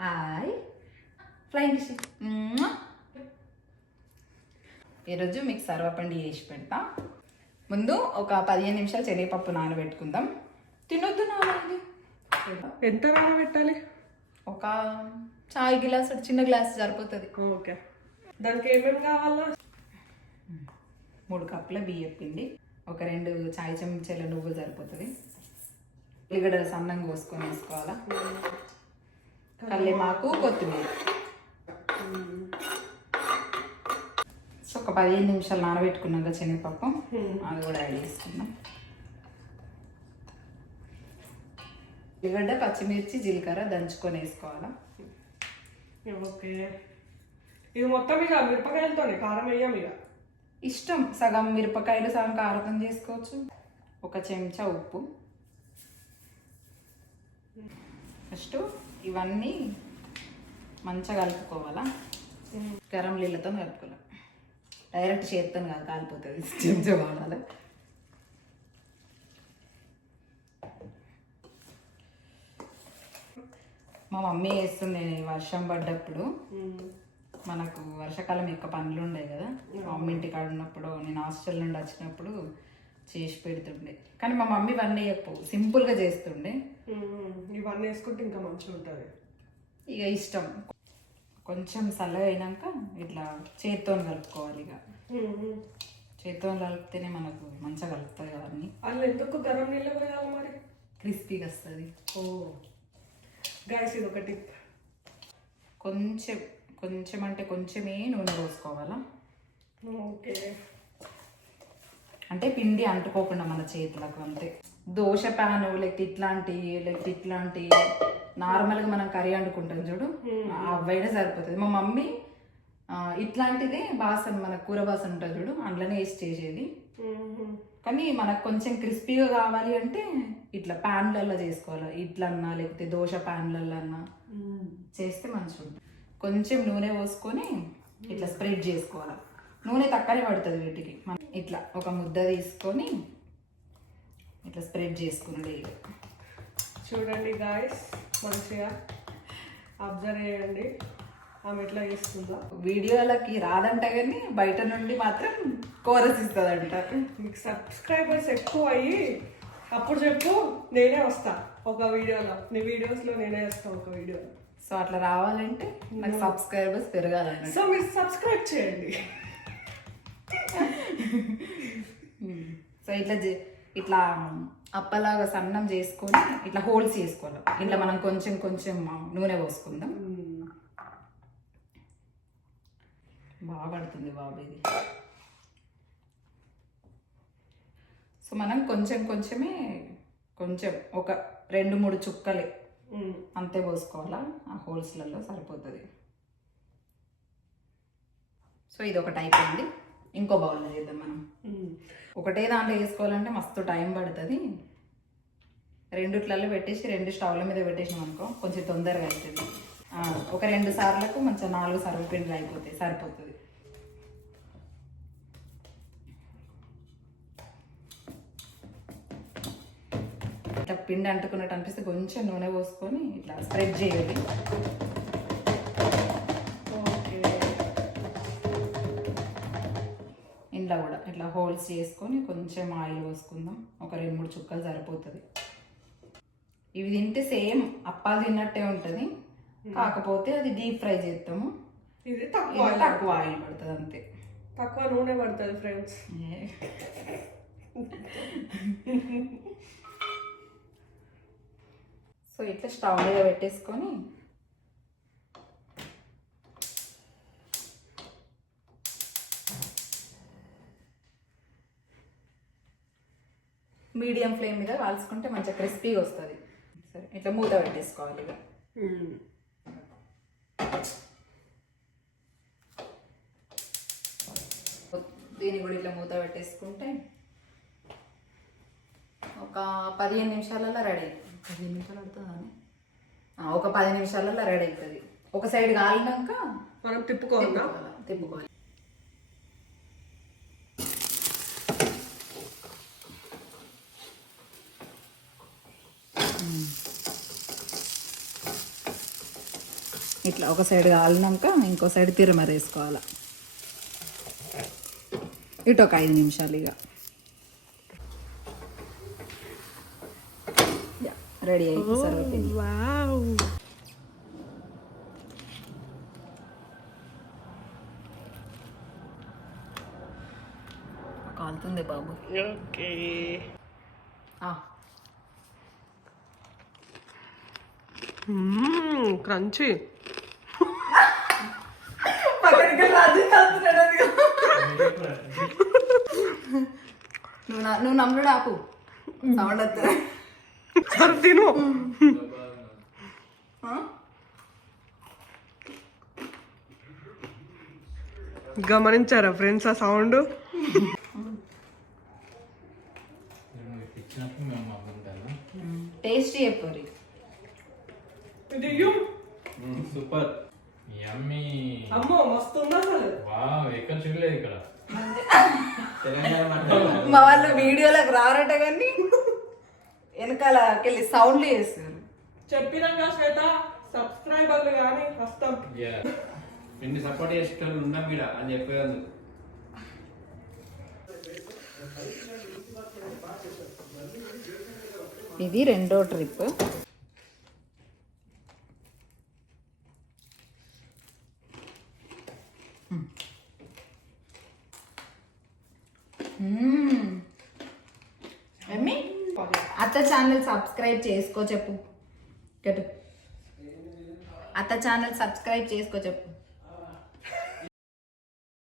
Hi. Flying ఈరోజు మీకు సర్వపిండి చేసి పెడతా. ముందు ఒక పదిహేను నిమిషాలు శనగపప్పు నానబెట్టుకుందాం. తినొద్దు నానబెట్టి ఎంత నానబెట్టాలి? ఒక చాయ్ గ్లాస్ చిన్న గ్లాస్ సరిపోతుంది. ఓకే. దానికి ఏమేమి కావాలా? మూడు కప్పుల బియ్యం పిండి ఒక రెండు చాయ్ చెంచాల నువ్వులు సరిపోతుంది. ఉల్లిగడ్డలు సన్నంగా కోసుకొని వేసుకోవాలా? కల్లిమాకు కొత్తిమీర. సో ఒక పదిహేను నిమిషాలు నానబెట్టుకున్నాక శనగపప్పు అది కూడా యాడ్ చేసుకుందాం. ఉల్లిగడ్డ పచ్చిమిర్చి జీలకర్ర దంచుకొని వేసుకోవాలా? ఓకే ఇది మొత్తం ఇక మిరపకాయలతోనే కారం వేయం ఇక. ఇష్టం. సగం మిరపకాయలు సగం కారతం చేసుకోవచ్చు. ఒక చెంచా ఉప్పు. ఫస్ట్ ఇవన్నీ మంచిగా కలుపుకోవాలా? గరం నీళ్ళతో కలుపుకోవాలి? డైరెక్ట్ చేత్తో కాదు కాలిపోతుంది. చెంచా వాడాలి. మా మమ్మీ వేస్తుంది వర్షం పడ్డప్పుడు. మనకు వర్షాకాలం ఎక్కువ పనులు ఉండేవి కదా. మా మమ్మీ ఇంటి కాడ ఉన్నప్పుడు నేను హాస్టల్ నుండి వచ్చినప్పుడు చేసి పెడుతుండే. కానీ మా మమ్మీ ఇవన్నీ చెప్పవు సింపుల్గా చేస్తుండే. ఇవన్నీ వేసుకుంటే ఇంకా మంచిగా ఉంటుంది. ఇక ఇష్టం. కొంచెం చల్లగా అయినాక ఇట్లా చేత్తో కలుపుకోవాలి ఇక. చేత్తో కలిపితేనే మనకు మంచిగా కదా అన్నీ. అందులో ఎందుకు గరం నీళ్ళు పోయాలి మరి? క్రిస్పీగా వస్తుంది. ఓ. గైస్ ఇది ఒక టిప్. కొంచెం కొంచెం అంటే కొంచెమే నూనె పోసుకోవాలా? ఓకే. అంటే పిండి అంటుకోకుండా మన చేతులకు అంతే. దోశ ప్యాను లేకపోతే ఇట్లాంటి లేకపోతే ఇట్లాంటి నార్మల్గా మనం కర్రీ వండుకుంటాం చూడు అవైనా సరిపోతుంది. మా మమ్మీ ఇట్లాంటిదే బాసన మన కూర బాసన ఉంటుంది చూడు అందులోనే వేసి చేసేది. కానీ మనకు కొంచెం క్రిస్పీగా కావాలి అంటే ఇట్లా ప్యాన్లల్లో చేసుకోవాలి. ఇట్లన్నా లేకపోతే దోశ ప్యాన్లల్లో అన్నా చేస్తే మంచిగా ఉంటుంది కొంచెం నూనె పోసుకొని ఇట్లా స్ప్రెడ్ చేసుకోవాలి. నూనె తక్కువనే పడుతుంది వీటికి. మనం ఇట్లా ఒక ముద్ద తీసుకొని ఇట్లా స్ప్రెడ్ చేసుకున్నాడు చూడండి గాయస్ మంచిగా అబ్జర్వ్ చేయండి. ఆమె ఎట్లా చేస్తుందో. వీడియోలకి రాదంట కానీ బయట నుండి మాత్రం కోరస్ ఇస్తుందంట. మీకు సబ్స్క్రైబర్స్ ఎక్కువ అయ్యి అప్పుడు చెప్పు నేనే వస్తా ఒక వీడియోలో. నీ వీడియోస్లో నేనే వస్తా ఒక వీడియోలో. సో అట్లా రావాలంటే నాకు సబ్స్క్రైబర్స్ పెరగాలన్నట్టు. సో మీరు సబ్స్క్రైబ్ చేయండి. సో ఇట్లా ఇట్లా అప్పలాగా సన్నం చేసుకొని ఇట్లా హోల్స్ చేసుకోవాలి. ఇట్లా మనం కొంచెం కొంచెం నూనె పోసుకుందాం. బాగా పడుతుంది బాబు ఇది. సో మనం కొంచెం కొంచెమే కొంచెం ఒక రెండు మూడు చుక్కలే. అంతే పోసుకోవాలా? ఆ హోల్స్లలో సరిపోతుంది. సో ఇది ఒకటి అయిపోయింది. ఇంకో బౌల్లో చేద్దాం మనం. ఒకటే దాంట్లో వేసుకోవాలంటే మస్తు టైం పడుతుంది. రెండిట్లలో పెట్టేసి రెండు స్టవ్ల మీద పెట్టేసినాం అనుకో కొంచెం తొందరగా అవుతుంది ఒక రెండు సార్లకు మంచిగా నాలుగు సర్వపిండిలు అయిపోతాయి సరిపోతుంది. ఇట్లా పిండి అంటుకున్నట్టు అనిపిస్తే కొంచెం నూనె పోసుకొని ఇట్లా స్ప్రెడ్ చేయాలి. ఇంట్లో కూడా ఇట్లా హోల్స్ చేసుకొని కొంచెం ఆయిల్ పోసుకుందాం. ఒక రెండు మూడు చుక్కలు సరిపోతుంది. ఇవి తింటే సేమ్ అప్పాలు తిన్నట్టే ఉంటుంది. కాకపోతే అది డీప్ ఫ్రై చేస్తాము ఇది తక్కువ తక్కువ ఆయిల్ పడుతుంది. అంతే. తక్కువ నూనె పడుతుంది ఫ్రెండ్స్. సో ఇట్లా స్టవ్ మీద పెట్టేసుకొని మీడియం ఫ్లేమ్ మీద కాల్చుకుంటే మంచిగా క్రిస్పీగా వస్తుంది. సరే ఇట్లా మూత పెట్టేసుకోవాలి ఇక. దీన్ని కూడా ఇట్లా మూత పెట్టేసుకుంటే ఒక పదిహేను నిమిషాలలో రెడీ అవుతుంది పదిహేను నిమిషాలు పడుతుందని ఒక పది నిమిషాలలో రెడీ అవుతుంది ఒక సైడ్ కాలినాక మనం తిప్పుకోవాలా? తిప్పుకోవాలి. ఇట్లా ఒక సైడ్ కాలినాక ఇంకో సైడ్ తిరమర వేసుకోవాలి ఇటు ఒక ఐదు నిమిషాలు ఇక రెడీ అయింది వావ్. కాలుతుంది బాబు. ఓకే. క్రంచీ. నువ్వు నమ్ముడు ఆపు. సౌండ్ సరే తిను? గమనించారా ఫ్రెండ్స్ ఆ సౌండ్? ఇచ్చినప్పుడు మేము చెప్పరు సూపర్. యమ్మీ. అమ్మో మస్తు ఉంది అసలు. వావ్ ఎక్కడ చూడలేదు ఇక్కడ? మా వాళ్ళు వీడియోలకు రారట కానీ వెనకాలకెళ్ళి సౌండ్లు చేస్తారు. చెప్పినాక శ్వేత సబ్స్క్రైబర్లు కానీ వస్తాం. నిన్ను సపోర్ట్ చేసేటోళ్ళు ఉన్నాం ఇక్కడ అని చెప్పేది ఇది రెండో ట్రిప్ అత్త ఛానల్ సబ్స్క్రైబ్ చేసుకో చెప్పు. గట్టు అత్త ఛానల్ సబ్స్క్రైబ్ చేసుకో చెప్పు.